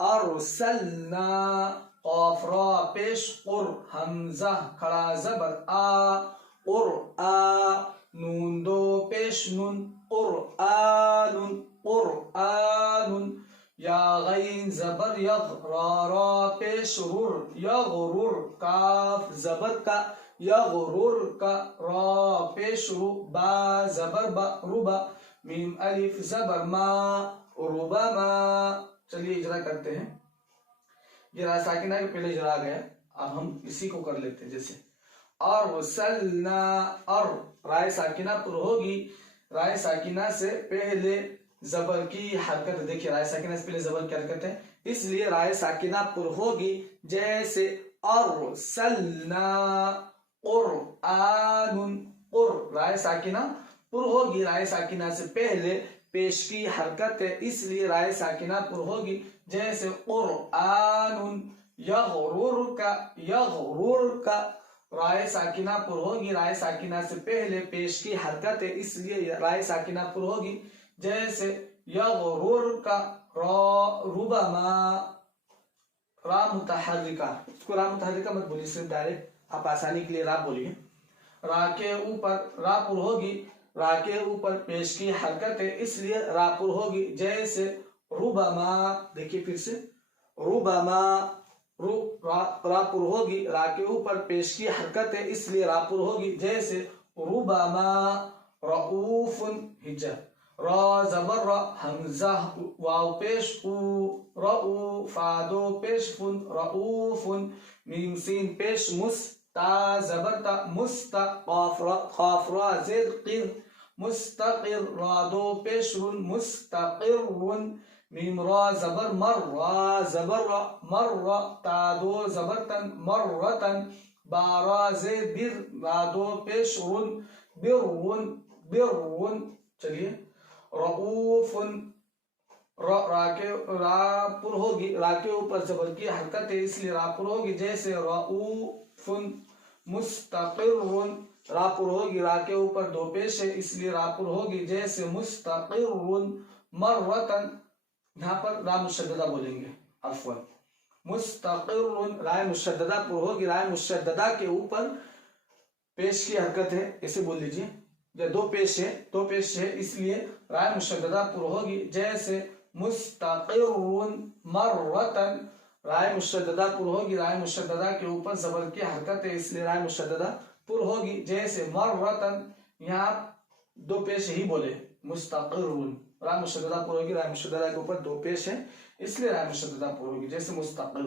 ارسلنا قاف را پیش قر حمزہ کھڑا زبر نون دو پیش نون قرآن یا غین زبر یغ را پیش یغرر کاف زبر کا یغرر کا را پیش با زبر ربا میم الف زبر ما ربما. چلیے اجرا کرتے ہیں. یہ را ساکنہ کے پہلے اجرا گیا, اب ہم اسی کو کر لیتے ہیں. جیسے ارسلنا رائے ساکنہ پر ہوگی, رائے ساکنہ سے پہلے زبر کی حرکت. دیکھیے رائے ساکنہ سے پہلے زبر کی حرکت ہے, اس لیے رائے ساکنہ پر ہوگی. جیسے ارسلنا قرآن رائے ساکنہ پر ہوگی, رائے ساکنہ سے پہلے پیش کی حرکت ہے, اس لیے رائے ساکنہ پر ہوگی. جیسے قرآن یغرر کا رائے ساکنہ پر ہوگی, رائے ساکنہ سے پہلے پیش کی حرکت ہے, اس لیے رائے ساکنہ پر ہوگی. جیسے یغرر کا ربما را متحرکہ, اس کو را متحرکہ مت بولیے, صرف ڈائریکٹ آپ آسانی کے لیے را بولیے. را کے اوپر را پر ہوگی, را کے اوپر پیش کی حرکت ہے, اس لیے را پر ہوگی. جیسے ربما, دیکھیے پھر سے ربما را پر ہوگی, را کے اوپر پیش کی حرکت ہے, اس لیے را پر ہوگی. جیسے ربما رؤوف ہجا را زبر را حمزہ واو پیش رؤ فادو پیش فن رؤوف میم سین پیش تا زبر تا قاف را زیر قر مستقر را دو پیش مستقر میم را زبر مر تا دو زبر تن مرتن بارا زیر بر را دو پیش برون. چلیے رؤوف را پر ہوگی, را کے اوپر زبر کی حرکت ہے, اس لیے را پر ہوگی. جیسے رؤوف مستقر را پر ہوگی, را کے اوپر دو پیش ہے, اس لیے را پر ہوگی. جیسے مستقر مرتن, یہاں پر را مشددہ بولیں گے, عفوا مستقر رائے مشددہ پر ہوگی, رائے مشددہ کے اوپر پیش کی حرکت ہے, ایسے بول لیجیے. دو پیش ہے اس لیے رائے مشددہ پر ہوگی. جیسے مستقر مرتن رائے مشددہ پر ہوگی, رائے مشددہ کے اوپر زبر کی حرکت ہے, اس لیے رائے مشددہ پر ہوگی. جیسے مرتن, یہاں دو پیش ہی بولے, مستقر رائے مشددہ پر ہوگی, رائے مشددہ کے اوپر دو پیش ہے, اس لیے رائے مشددہ پر ہوگی. جیسے مستقر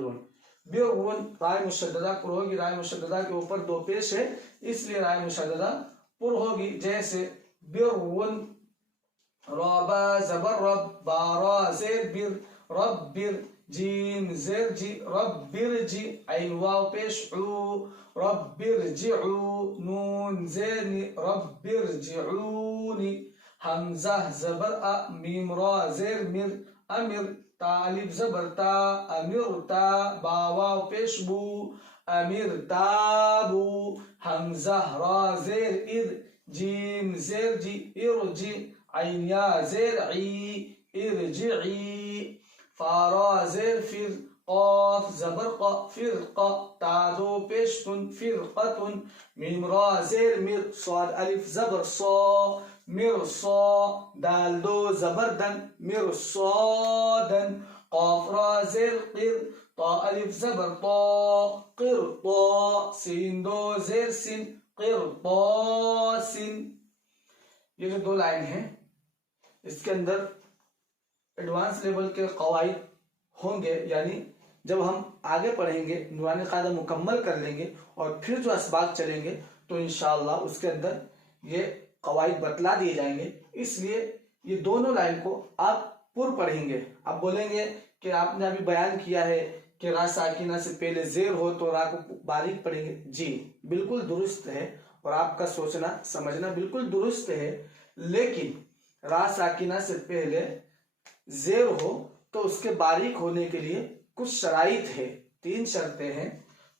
برون رائے مشددہ پر ہوگی, رائے مشددہ کے اوپر دو پیش ہے, اس لیے رائے مشددہ پر ہوگی. جیسے برون رابا زبر رب بارا زیر بر رب جیم زیر جی رب جی عین واو پیش رب ارجعوا نون زیر رب ارجعونی حمزہ زبر میم را زیر مر امر الف زبر تا امر تا با واو پیش بو امر تابو حمزہ را زیر ار جیم زیر جی ارجی عین یا زیر عی ارجعی فارا زیر فر قاف زبر قا فرقا تادو پیشتن فرقتن میم را زیر مر صاد الف زبر صا مر صا دال دو زبر دن مر صادن قاف را زیر قر طا الف زبر طا قر طا سین دو زیر سن قر طا سن. یہ جو دو لائن ہیں اس کے اندر ایڈوانس لیول کے قواعد ہوں گے, یعنی جب ہم آگے پڑھیں گے نورانی قاعدہ مکمل کر لیں گے اور پھر جو اسباق چلیں گے تو انشاءاللہ اس کے اندر یہ قواعد بتلا دیے جائیں گے. اس لیے یہ دونوں لائن کو آپ پر پڑھیں گے. آپ بولیں گے کہ آپ نے ابھی بیان کیا ہے کہ را ساکنہ سے پہلے زیر ہو تو را کو باریک پڑھیں گے. جی بالکل درست ہے, اور آپ کا سوچنا سمجھنا بالکل درست ہے, لیکن را ساکنہ سے پہلے زیر ہو تو اس کے باریک ہونے کے لیے کچھ شرائط ہے, 3 شرطیں ہیں.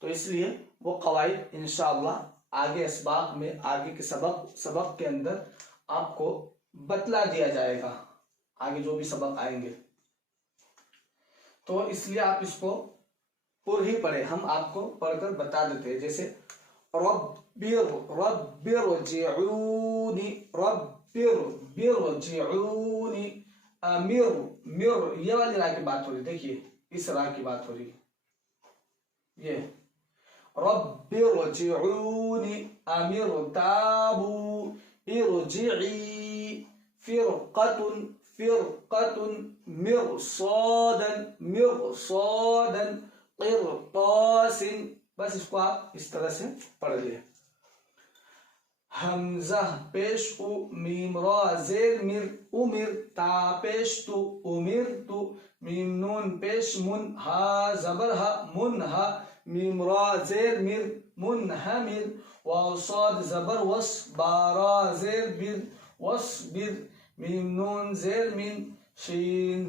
تو اس لیے وہ قواعد انشاءاللہ آگے اسباق میں, آگے کے سبق کے اندر آپ کو بتلا دیا جائے گا, آگے جو بھی سبق آئیں گے. تو اس لیے آپ اس کو پر ہی پڑھے، ہم آپ کو پڑھ کر بتا دیتے ہیں. جیسے رب ارجعونی، رب ارجعونی، امر مر، یہ والی را کی بات ہو رہی، دیکھیے اس را کی بات ہو رہی ہے. یہ رب ارجعونی، امر تابو، ارجعی، فرقۃ فرقۃ، مرصادا مرصادا، قرطاس. بس اس کو آپ اس طرح سے پڑھ لیں. حمزہ پیش او، میم را زیر مر، امر، تا پیش تو، امر تو، میم نون پیش من، ہا زبر ہا، من ہا، میم را زیر مر، منہمر، واو صاد زبر وس، بارا زیر بر، وصبر، میم نون زیر من، شین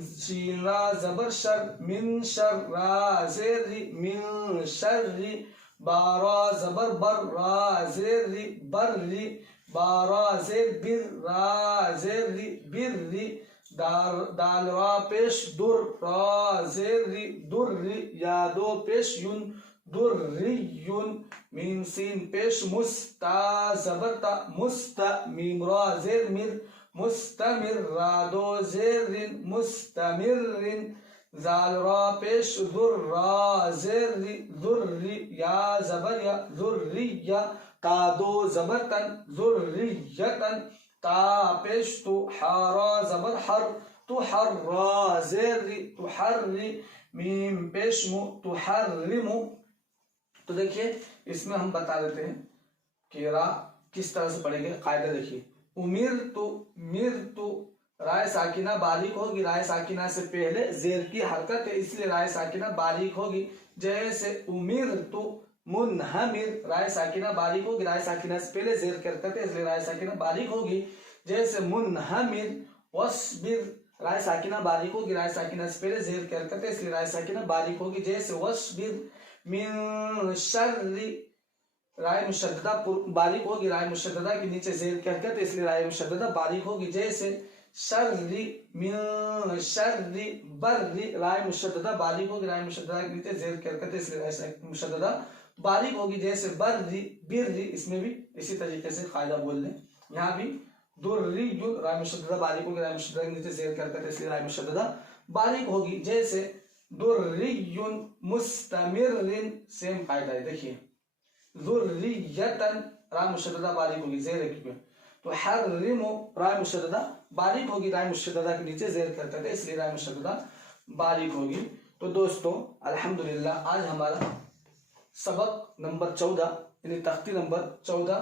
را زبر شر، من شر، را زیر ری، من شر ری، بارا زبر بر، را زیر ری، بر ری، بارا زیر بر، را زیر ری، بر ری، دال را پیش در، را زیر ری، در ری، یا دو پیش یون، در ری یون، میم سین پیش مس، تا زبر تا، مستا، میم را زیر مر، مستمر، را دو زیر رن، مستمر، زال را پیش ذر، را زیر ری، ذری، یا زبر یا، ذریہ، تا دو زبر تن، ذریتن، تا پیش تو، حارا زبر حر، تحر، را زیر ری، تحری، میم پیش مو، تحرمو. تو دیکھیے اس میں ہم بتا دیتے ہیں کہ را کس طرح سے پڑھیں گے. قاعدہ دیکھیے، امرتو، مرتو، رائے ساکنہ باریک ہوگی، رائے ساکنہ سے پہلے زیر کی حرکت ہے اس لیے رائے ساکنہ باریک ہوگی. جیسے امرتو منہمر، رائے ساکنہ باریک ہوگی، رائے ساکنہ سے پہلے زیر کی حرکت ہے اس لیے رائے ساکنہ باریک ہوگی. جیسے منہمر، وصبر، رائے ساکنہ باریک ہوگی، رائے ساکنہ سے پہلے زیر کی حرکت ہے اس لیے رائے ساکنہ باریک ہوگی. جیسے وصبر، من شر، رائے مشددہ باریک ہوگی، رائے مشددہ کے نیچے زیر کی حرکت ہے اس لیے رائے مشددہ باریک ہوگی. جیسے شرری، من شرری، برری، رائے مشددہ باریک ہوگی، رائے مشددہ کے نیچے زیر کی حرکت ہے اس لیے رائے مشددہ باریک ہوگی. جیسے برری، برری، اس میں بھی اسی طریقے سے قاعدہ بول لیں. یہاں بھی درری، رائے مشددہ باریک ہوگی، رائے مشددہ کے نیچے زیر کی حرکت ہے اس لیے رائے مشددہ باریک ہوگی. جیسے درری مستمر، سیم قاعدہ ہے. دیکھیے ذریتن، رائے مشددہ باریک ہوگی، زیر ہے کیونکہ. تو حرمو، رائے مشددہ باریک ہوگی، رائے مشددہ کے نیچے زیر کرتے تھے اس لیے رائے مشددہ باریک ہوگی. تو دوستو الحمدللہ آج ہمارا سبق نمبر 14 یعنی تختی نمبر 14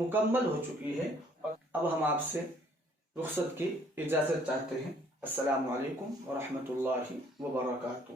مکمل ہو چکی ہے. اور اب ہم آپ سے رخصت کی اجازت چاہتے ہیں. السلام علیکم ورحمۃ اللہ وبرکاتہ.